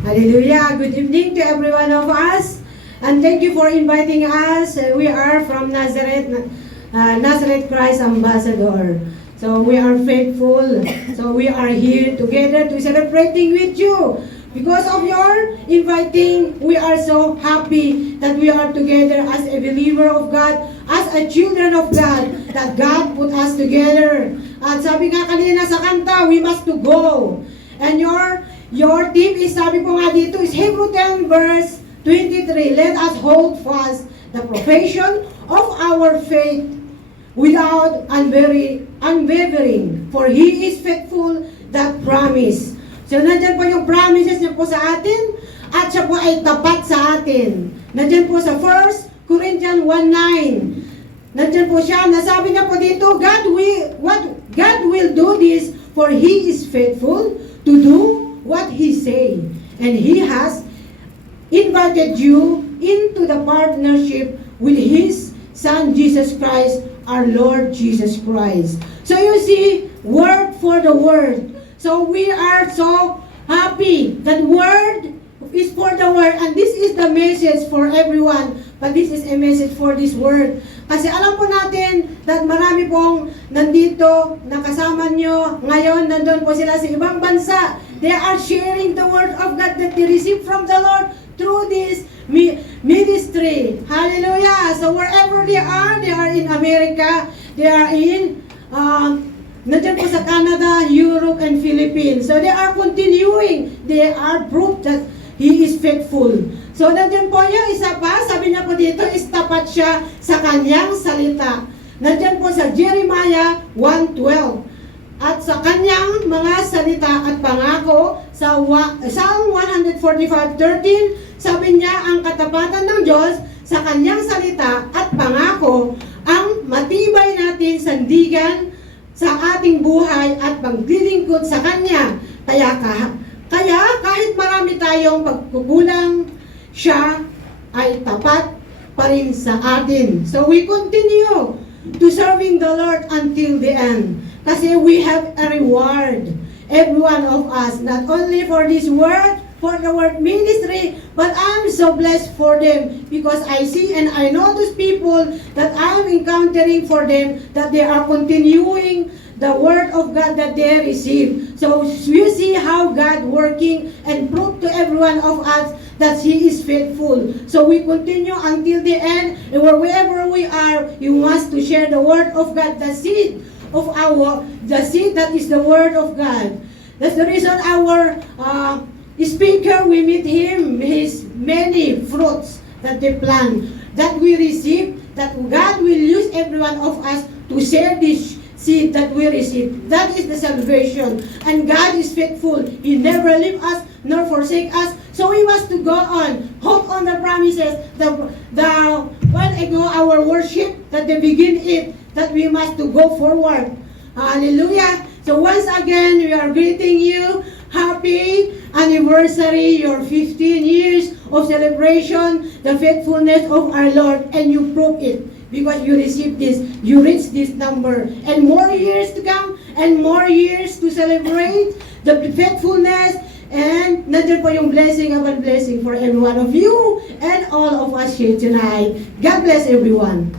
Hallelujah. Good evening to every one of us. And thank you for inviting us. We are from Nazareth Christ Ambassador. So we are faithful. So we are here together to celebrating with you. Because of your inviting, we are so happy that we are together as a believer of God, as a children of God, that God put us together. At sabi nga kanina sa kanta, we must to go. And your tip is, sabi po nga dito, is Hebrew 10 verse 23. Let us hold fast the profession of our faith without unwavering, for He is faithful that promise. So, nandyan po yung promises niya po sa atin, at siya po ay tapat sa atin. Nandyan po sa 1 Corinthians 1:9. Nandyan po siya, nasabi niya po dito, God will do this, for He is faithful to do what He say. And He has invited you into the partnership with His Son, Jesus Christ, our Lord Jesus Christ. So you see, word for the word. So we are so happy that word is for the word, and this is the message for everyone, but this is a message for this word. Kasi alam po natin that marami pong nandito na kasama nyo ngayon, nandun po sila sa ibang bansa. They are sharing the word of God that they receive from the Lord through this ministry. Hallelujah! So wherever they are in America, they are in nandiyan po sa Canada, Europe, and Philippines. So they are continuing. They are proof that He is faithful. So nandiyan po yung isa pa, sabi niya po dito, is tapat siya sa kanyang salita. Nandiyan po sa Jeremiah 1:12. At sa kanyang mga salita at pangako, sa Psalm 145:13, sabi niya, ang katapatan ng Diyos sa kanyang salita at pangako, ang matibay natin sandigan sa ating buhay at paglilingkod sa Kanya. Kaya kahit marami tayong pagkukulang, siya ay tapat pa rin sa atin. So we continue to serving the Lord until the end. Kasi we have a reward, every one of us, not only for this word, for the word ministry, but I'm so blessed for them because I see and I know those people that I'm encountering for them, that they are continuing the word of God that they receive. So you see how God working and prove to every one of us that He is faithful. So we continue until the end, and wherever we are, you must to share the word of God, the seed that is the word of God. That's the reason our speaker, we meet him, his many fruits that they plant, that we receive, that God will use every one of us to share this seed that we receive. That is the salvation. And God is faithful. He never leave us nor forsake us. So we must to go on, hope on the promises, one ago our worship, that they begin it, that we must to go forward. Hallelujah. So once again, we are greeting you. Happy anniversary, your 15 years of celebration, the faithfulness of our Lord, and you prove it because you received this, you reached this number, and more years to come, and more years to celebrate the faithfulness, and nandiyan po yung blessing upon blessing for every one of you and all of us here tonight. God bless everyone.